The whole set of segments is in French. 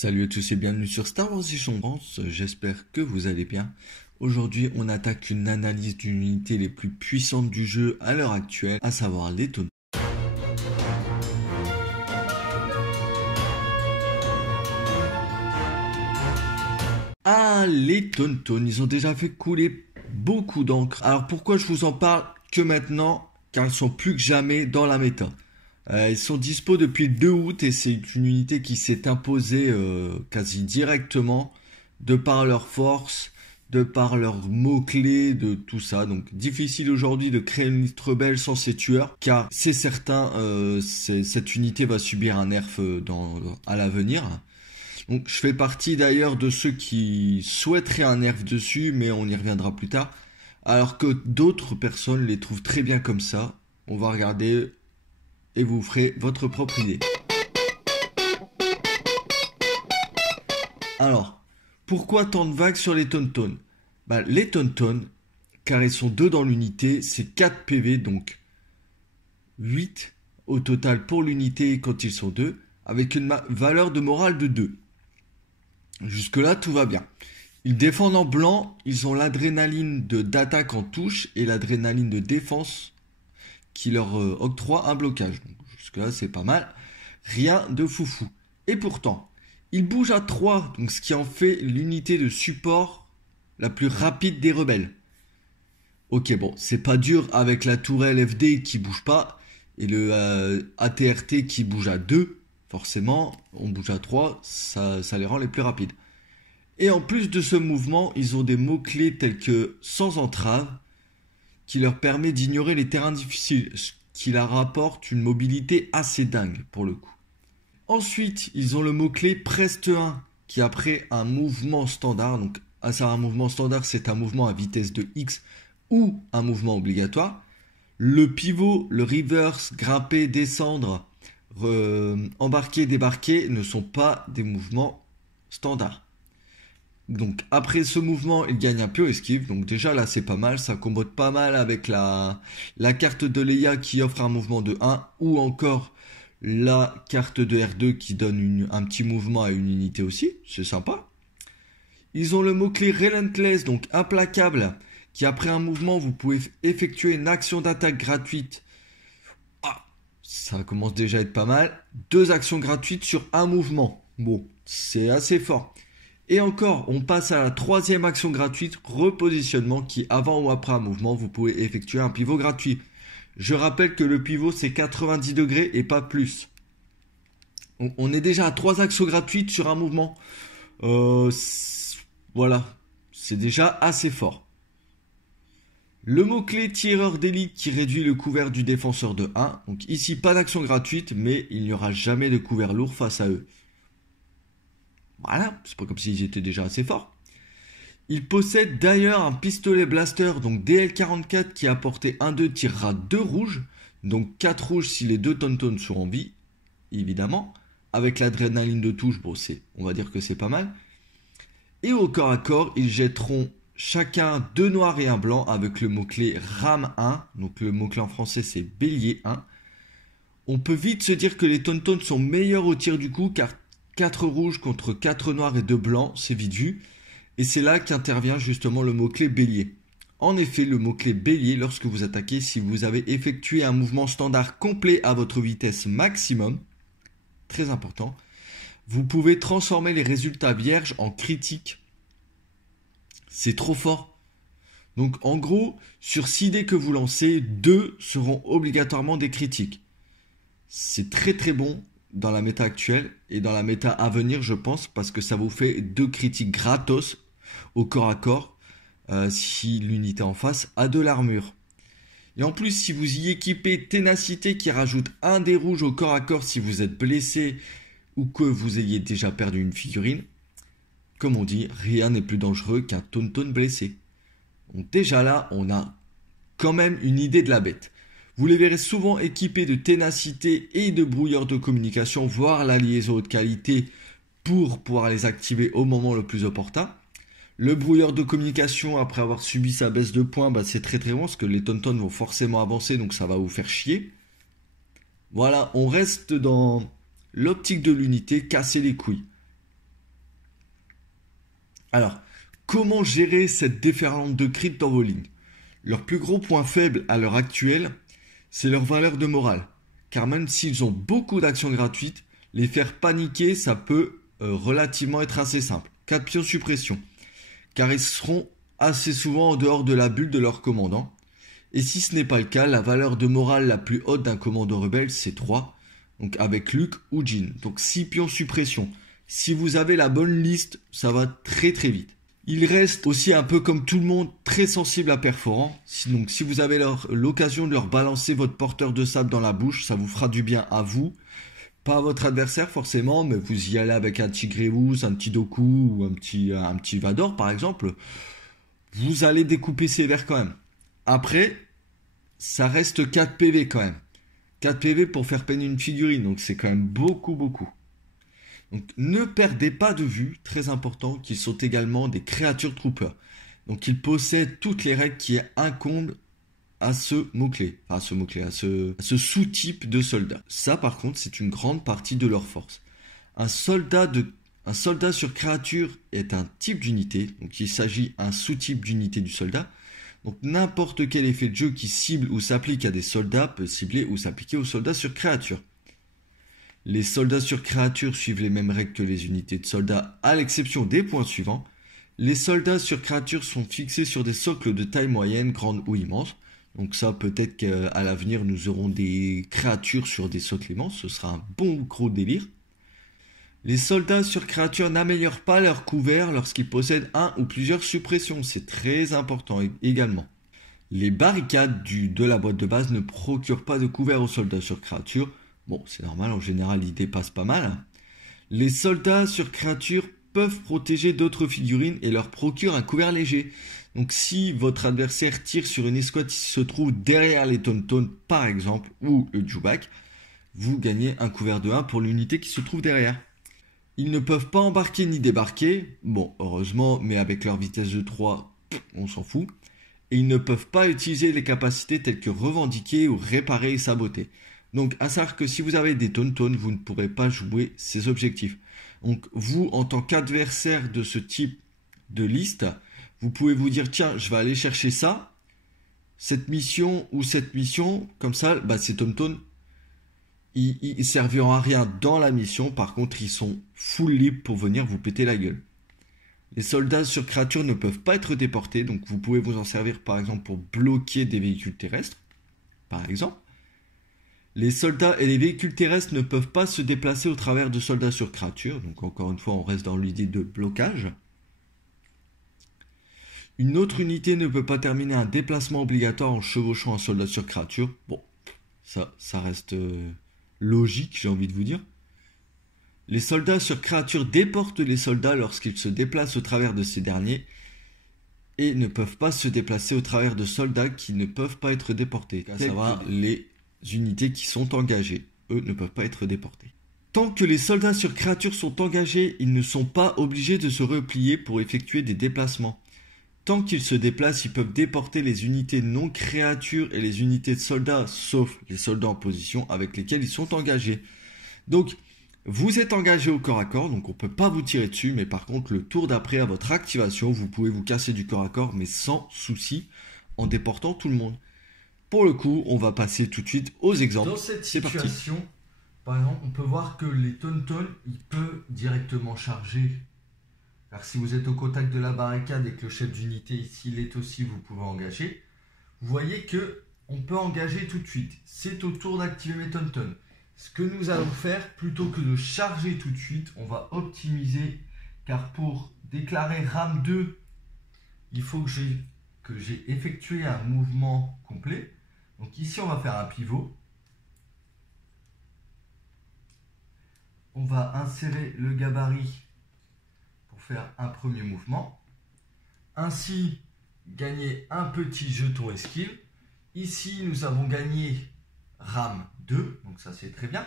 Salut à tous et bienvenue sur Star Wars Chambrance, j'espère que vous allez bien. Aujourd'hui on attaque une analyse d'une unité les plus puissantes du jeu à l'heure actuelle, à savoir les Tauntauns. Ah, les Tauntauns, ils ont déjà fait couler beaucoup d'encre. Alors pourquoi je vous en parle que maintenant? Car ils sont plus que jamais dans la méta. Ils sont dispo depuis le 2 août et c'est une unité qui s'est imposée quasi directement de par leur force, de par leurs mots-clés, de tout ça. Donc difficile aujourd'hui de créer une liste rebelle sans ces tueurs, car c'est certain, cette unité va subir un nerf à l'avenir. Donc je fais partie d'ailleurs de ceux qui souhaiteraient un nerf dessus, mais on y reviendra plus tard. Alors que d'autres personnes les trouvent très bien comme ça. On va regarder et vous ferez votre propre idée. Alors, pourquoi tant de vagues sur les Tauntauns? Les Tauntauns, car ils sont 2 dans l'unité, c'est 4 PV, donc 8 au total pour l'unité quand ils sont 2, avec une valeur de morale de 2. Jusque-là, tout va bien. Ils défendent en blanc, ils ont l'adrénaline d'attaque en touche et l'adrénaline de défense qui leur octroie un blocage. Donc, jusque-là, c'est pas mal. Rien de foufou. Et pourtant, ils bougent à 3, donc ce qui en fait l'unité de support la plus rapide des rebelles. Ok, bon, c'est pas dur avec la tourelle FD qui bouge pas et le ATRT qui bouge à 2. Forcément, on bouge à 3, ça les rend les plus rapides. Et en plus de ce mouvement, ils ont des mots-clés tels que sans entrave, qui leur permet d'ignorer les terrains difficiles, ce qui leur apporte une mobilité assez dingue pour le coup. Ensuite, ils ont le mot-clé Preste 1, qui après un mouvement standard, donc à savoir un mouvement standard, c'est un mouvement à vitesse de X ou un mouvement obligatoire. Le pivot, le reverse, grimper, descendre, embarquer, débarquer ne sont pas des mouvements standards. Donc après ce mouvement, il gagne un peu esquive. Donc déjà là c'est pas mal, ça combote pas mal avec la carte de Leia qui offre un mouvement de 1 ou encore la carte de R2 qui donne un petit mouvement à une unité aussi, c'est sympa. Ils ont le mot-clé Relentless, donc implacable, qui après un mouvement vous pouvez effectuer une action d'attaque gratuite. Ah, ça commence déjà à être pas mal. 2 actions gratuites sur un mouvement. Bon, c'est assez fort. Et encore, on passe à la 3e action gratuite, repositionnement, qui avant ou après un mouvement, vous pouvez effectuer un pivot gratuit. Je rappelle que le pivot, c'est 90 degrés et pas plus. On est déjà à 3 actions gratuites sur un mouvement. Voilà, c'est déjà assez fort. Le mot-clé tireur d'élite qui réduit le couvert du défenseur de 1. Donc ici, pas d'action gratuite, mais il n'y aura jamais de couvert lourd face à eux. Voilà, c'est pas comme s'ils étaient déjà assez forts. Il possède d'ailleurs un pistolet blaster, donc DL44 qui à portée 1-2 tirera 2 rouges, donc 4 rouges si les 2 Tauntauns sont en vie, évidemment. Avec l'adrénaline de touche, bon, on va dire que c'est pas mal. Et au corps à corps, ils jetteront chacun 2 noirs et un blanc avec le mot-clé Ram 1, donc le mot-clé en français c'est Bélier 1. On peut vite se dire que les Tauntauns sont meilleurs au tir du coup, car 4 rouges contre 4 noirs et 2 blancs, c'est vite vu. Et c'est là qu'intervient justement le mot-clé bélier. En effet, le mot-clé bélier, lorsque vous attaquez, si vous avez effectué un mouvement standard complet à votre vitesse maximum, très important, vous pouvez transformer les résultats vierges en critiques. C'est trop fort. Donc en gros, sur 6 dés que vous lancez, 2 seront obligatoirement des critiques. C'est très très bon dans la méta actuelle et dans la méta à venir, je pense, parce que ça vous fait 2 critiques gratos au corps à corps si l'unité en face a de l'armure. Et en plus, si vous y équipez ténacité qui rajoute 1 dé rouge au corps à corps si vous êtes blessé ou que vous ayez déjà perdu une figurine, comme on dit, rien n'est plus dangereux qu'un Tauntaun blessé. Donc déjà là, on a quand même une idée de la bête. Vous les verrez souvent équipés de ténacité et de brouilleur de communication, voire la liaison haute qualité pour pouvoir les activer au moment le plus opportun. Le brouilleur de communication, après avoir subi sa baisse de points, c'est très très bon, parce que les Tauntauns vont forcément avancer, donc ça va vous faire chier. Voilà, on reste dans l'optique de l'unité, casser les couilles. Alors, comment gérer cette déferlante de creep dans vos lignes? Leur plus gros point faible à l'heure actuelle, c'est leur valeur de morale. Car même s'ils ont beaucoup d'actions gratuites, les faire paniquer, ça peut relativement être assez simple. 4 pions suppression. Car ils seront assez souvent en dehors de la bulle de leur commandant. Et si ce n'est pas le cas, la valeur de morale la plus haute d'un commando rebelle, c'est 3. Donc avec Luke ou Jyn. Donc 6 pions suppression. Si vous avez la bonne liste, ça va très très vite. Il reste aussi un peu comme tout le monde très sensible à perforant. Donc si vous avez l'occasion de leur balancer votre porteur de sable dans la bouche, ça vous fera du bien à vous. Pas à votre adversaire forcément, mais vous y allez avec un petit Grievous, un petit Dooku ou un petit Vador par exemple. Vous allez découper sévère quand même. Après, ça reste 4 PV quand même. 4 PV pour faire peine une figurine, donc c'est quand même beaucoup. Donc ne perdez pas de vue, très important, qu'ils sont également des créatures troopers. Donc ils possèdent toutes les règles qui incombent à ce mot-clé, à ce sous-type de soldat. Ça par contre c'est une grande partie de leur force. Un soldat sur créature est un type d'unité, donc il s'agit d'un sous-type d'unité du soldat. Donc n'importe quel effet de jeu qui cible ou s'applique à des soldats peut cibler ou s'appliquer aux soldats sur créature. Les soldats sur créature suivent les mêmes règles que les unités de soldats, à l'exception des points suivants. Les soldats sur créature sont fixés sur des socles de taille moyenne, grande ou immense. Donc ça, peut-être qu'à l'avenir, nous aurons des créatures sur des socles immenses. Ce sera un bon gros délire. Les soldats sur créature n'améliorent pas leur couvert lorsqu'ils possèdent un ou plusieurs suppressions. C'est très important également. Les barricades de la boîte de base ne procurent pas de couvert aux soldats sur créature. Bon, c'est normal, en général, ils dépassent pas mal. Les soldats sur créature peuvent protéger d'autres figurines et leur procurent un couvert léger. Donc si votre adversaire tire sur une escouade qui se trouve derrière les Tauntaun, par exemple, ou le Dewback, vous gagnez un couvert de 1 pour l'unité qui se trouve derrière. Ils ne peuvent pas embarquer ni débarquer. Bon, heureusement, mais avec leur vitesse de 3, on s'en fout. Et ils ne peuvent pas utiliser les capacités telles que revendiquer ou réparer et saboter. Donc, à savoir que si vous avez des Tauntaun, vous ne pourrez pas jouer ces objectifs. Donc, vous, en tant qu'adversaire de ce type de liste, vous pouvez vous dire, tiens, je vais aller chercher ça, cette mission ou cette mission, comme ça, ces Tauntaun, ils serviront à rien dans la mission. Par contre, ils sont full libres pour venir vous péter la gueule. Les soldats sur créature ne peuvent pas être déportés, donc vous pouvez vous en servir par exemple pour bloquer des véhicules terrestres, par exemple. Les soldats et les véhicules terrestres ne peuvent pas se déplacer au travers de soldats sur créature. Donc encore une fois, on reste dans l'idée de blocage. Une autre unité ne peut pas terminer un déplacement obligatoire en chevauchant un soldat sur créature. Bon, ça reste logique, j'ai envie de vous dire. Les soldats sur créature déportent les soldats lorsqu'ils se déplacent au travers de ces derniers et ne peuvent pas se déplacer au travers de soldats qui ne peuvent pas être déportés. À savoir les unités qui sont engagées. Eux ne peuvent pas être déportés. Tant que les soldats sur créature sont engagés, ils ne sont pas obligés de se replier pour effectuer des déplacements. Tant qu'ils se déplacent, ils peuvent déporter les unités non créatures et les unités de soldats, sauf les soldats en position avec lesquels ils sont engagés. Donc, vous êtes engagé au corps à corps, donc on ne peut pas vous tirer dessus, mais par contre, le tour d'après à votre activation, vous pouvez vous casser du corps à corps, mais sans souci, en déportant tout le monde. Pour le coup, on va passer tout de suite aux exemples. Dans cette situation, par exemple, on peut voir que les Tauntaun, ils peuvent directement charger. Car si vous êtes au contact de la barricade et que le chef d'unité ici l'est aussi, vous pouvez engager. Vous voyez que on peut engager tout de suite. C'est au tour d'activer mes Tauntaun. Ce que nous allons faire, plutôt que de charger tout de suite, on va optimiser. Car pour déclarer RAM 2, il faut que j'ai effectué un mouvement complet. Donc ici, on va faire un pivot. On va insérer le gabarit pour faire un premier mouvement. Ainsi, gagner un petit jeton esquive. Ici, nous avons gagné RAM 2, donc ça c'est très bien.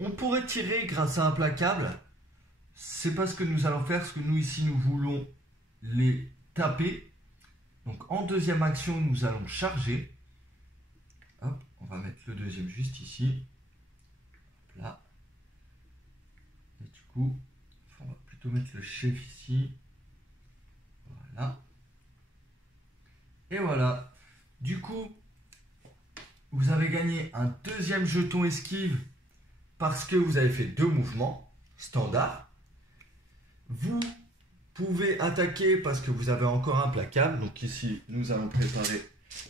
On pourrait tirer grâce à un placable. C'est pas ce que nous allons faire, parce que nous ici, nous voulons les taper. Donc en deuxième action, nous allons charger. Hop, on va mettre le deuxième juste ici. Hop là. Et du coup, on va plutôt mettre le chef ici. Voilà. Et voilà. Du coup, vous avez gagné un deuxième jeton esquive parce que vous avez fait 2 mouvements standard. Vous pouvez attaquer parce que vous avez encore un placable. Donc ici, nous allons préparer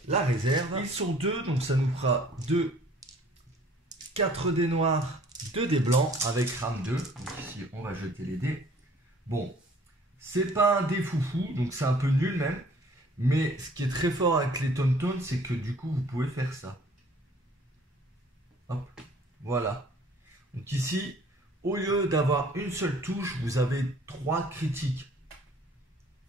la réserve. Ils sont 2, donc ça nous fera 4 dés noirs, 2 dés blancs avec rame 2. Donc ici, on va jeter les dés. Bon, c'est pas un dé foufou, donc c'est un peu nul même. Mais ce qui est très fort avec les Tonton, c'est que du coup, vous pouvez faire ça. Hop, voilà. Donc ici, au lieu d'avoir une seule touche, vous avez 3 critiques.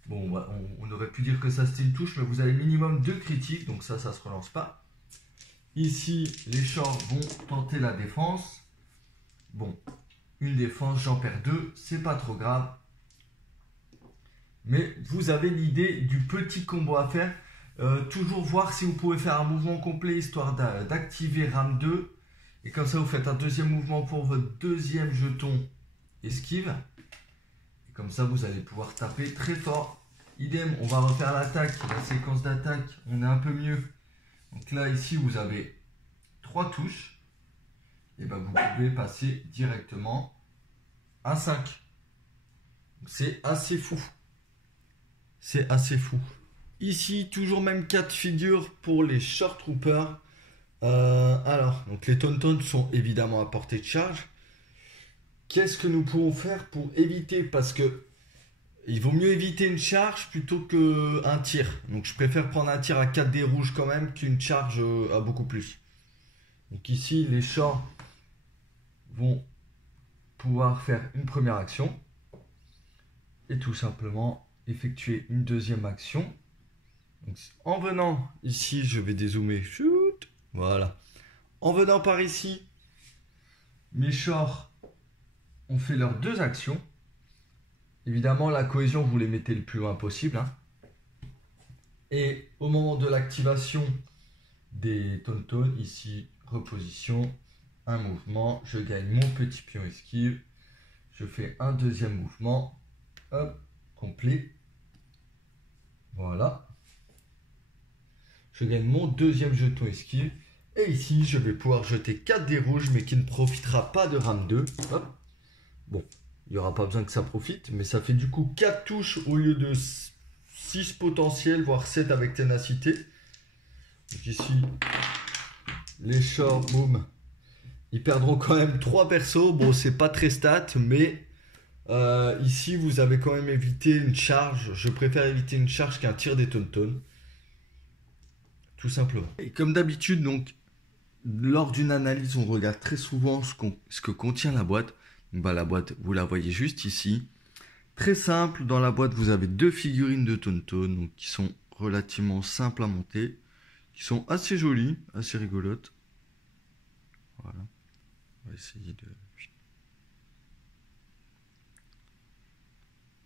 Bon, on aurait pu dire que ça c'était une touche, mais vous avez minimum 2 critiques, donc ça se relance pas. Ici, les shorts vont tenter la défense. Bon, une défense, j'en perds 2, c'est pas trop grave. Mais vous avez l'idée du petit combo à faire. Toujours voir si vous pouvez faire un mouvement complet, histoire d'activer rame 2. Et comme ça, vous faites un deuxième mouvement pour votre deuxième jeton esquive. Comme ça, vous allez pouvoir taper très fort. Idem, on va refaire l'attaque, la séquence d'attaque, on est un peu mieux. Donc là, ici, vous avez 3 touches. Et ben, vous pouvez passer directement à 5. C'est assez fou. C'est assez fou. Ici, toujours même cas de figure pour les Short Troopers. Alors, donc les Tonton sont évidemment à portée de charge. Qu'est-ce que nous pouvons faire pour éviter, parce que il vaut mieux éviter une charge plutôt qu'un tir. Donc je préfère prendre un tir à 4 dés rouges quand même qu'une charge à beaucoup plus. Donc ici, les shorts vont pouvoir faire une première action. Et tout simplement effectuer une deuxième action. Donc, en venant ici, je vais dézoomer. Shoot, voilà. En venant par ici, mes shorts ont fait leurs 2 actions. Évidemment, la cohésion, vous les mettez le plus loin possible. Hein. Et au moment de l'activation des Tonton, ici, reposition, un mouvement, je gagne mon petit pion esquive. Je fais un deuxième mouvement, hop, complet. Voilà. Je gagne mon deuxième jeton esquive. Et ici, je vais pouvoir jeter 4 dés rouges, mais qui ne profitera pas de rame 2. Hop. Bon. Il n'y aura pas besoin que ça profite, mais ça fait du coup 4 touches au lieu de 6 potentiels, voire 7 avec ténacité. Donc ici, les shorts, boum, ils perdront quand même 3 persos. Bon, c'est pas très stat, mais ici, vous avez quand même évité une charge. Je préfère éviter une charge qu'un tir des Tonton. Tout simplement. Et comme d'habitude, donc, lors d'une analyse, on regarde très souvent ce que contient la boîte. Bah, la boîte, vous la voyez juste ici. Très simple, dans la boîte, vous avez 2 figurines de Tonton, donc qui sont relativement simples à monter, qui sont assez jolies, assez rigolotes. Voilà. On va essayer de...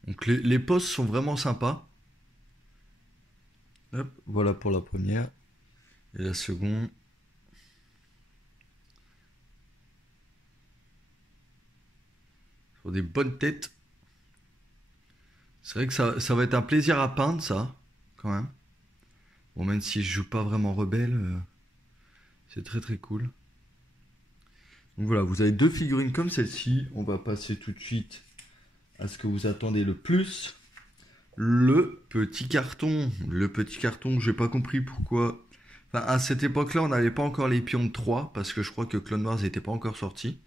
Donc les poses sont vraiment sympas. Hop, voilà pour la première. Et la seconde... des bonnes têtes. C'est vrai que ça va être un plaisir à peindre, ça, quand même. Bon, même si je joue pas vraiment rebelle, c'est très très cool. Donc voilà, vous avez 2 figurines comme celle-ci. On va passer tout de suite à ce que vous attendez le plus. Le petit carton. Le petit carton, j'ai pas compris pourquoi. Enfin, à cette époque-là, on n'avait pas encore les pions de 3, parce que je crois que Clone Wars n'était pas encore sorti.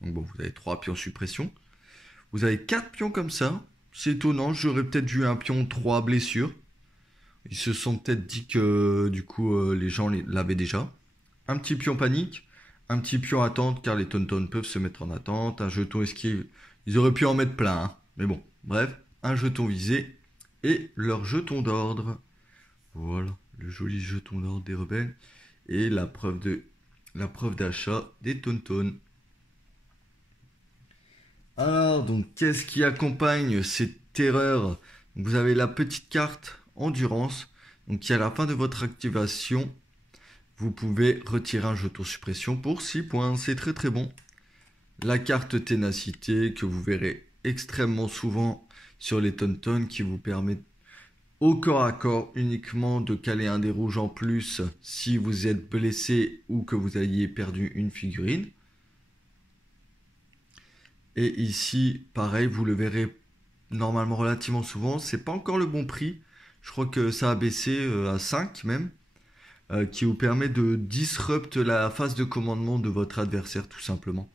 Donc bon, vous avez 3 pions suppression. Vous avez 4 pions comme ça. C'est étonnant, j'aurais peut-être vu un pion 3 blessures. Ils se sont peut-être dit que du coup les gens l'avaient déjà. Un petit pion panique, un petit pion attente car les Tonton peuvent se mettre en attente. Un jeton esquive, ils auraient pu en mettre plein. Hein. Mais bon, bref, un jeton visé et leur jeton d'ordre. Voilà, le joli jeton d'ordre des rebelles. Et la preuve d'achat des Tonton. Alors, donc, qu'est-ce qui accompagne cette terreur? Vous avez la petite carte endurance. Donc, qui à la fin de votre activation, vous pouvez retirer un jeton suppression pour 6 points. C'est très très bon. La carte ténacité que vous verrez extrêmement souvent sur les Tonton qui vous permet au corps à corps, uniquement de caler un des rouges en plus si vous êtes blessé ou que vous ayez perdu une figurine. Et ici, pareil, vous le verrez normalement relativement souvent. C'est pas encore le bon prix. Je crois que ça a baissé à 5 même. Qui vous permet de disrupt la phase de commandement de votre adversaire tout simplement.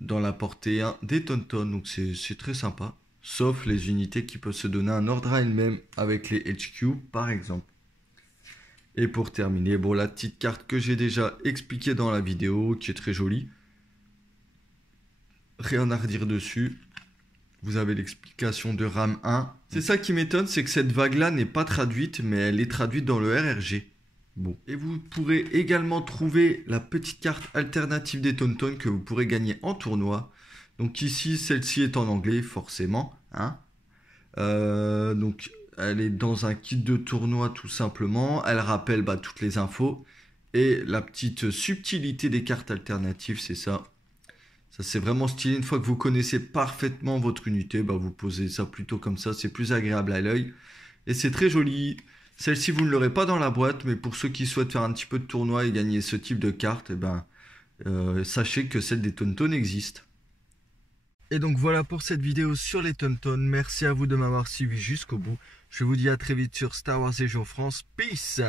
Dans la portée 1 des Tauntaun, donc c'est très sympa. Sauf les unités qui peuvent se donner un ordre à elles-mêmes avec les HQ par exemple. Et pour terminer, bon, la petite carte que j'ai déjà expliquée dans la vidéo, qui est très jolie. Rien à redire dessus. Vous avez l'explication de RAM 1. C'est ça qui m'étonne, c'est que cette vague-là n'est pas traduite, mais elle est traduite dans le RRG. Bon. Et vous pourrez également trouver la petite carte alternative des Tauntaun que vous pourrez gagner en tournoi. Donc ici, celle-ci est en anglais, forcément. Hein. Donc elle est dans un kit de tournoi tout simplement. Elle rappelle toutes les infos. Et la petite subtilité des cartes alternatives, c'est ça. Ça c'est vraiment stylé. Une fois que vous connaissez parfaitement votre unité, vous posez ça plutôt comme ça. C'est plus agréable à l'œil. Et c'est très joli. Celle-ci, vous ne l'aurez pas dans la boîte, mais pour ceux qui souhaitent faire un petit peu de tournoi et gagner ce type de carte, sachez que celle des Tauntaun existe. Et donc voilà pour cette vidéo sur les Tauntaun. Merci à vous de m'avoir suivi jusqu'au bout. Je vous dis à très vite sur Star Wars Légion France. Peace!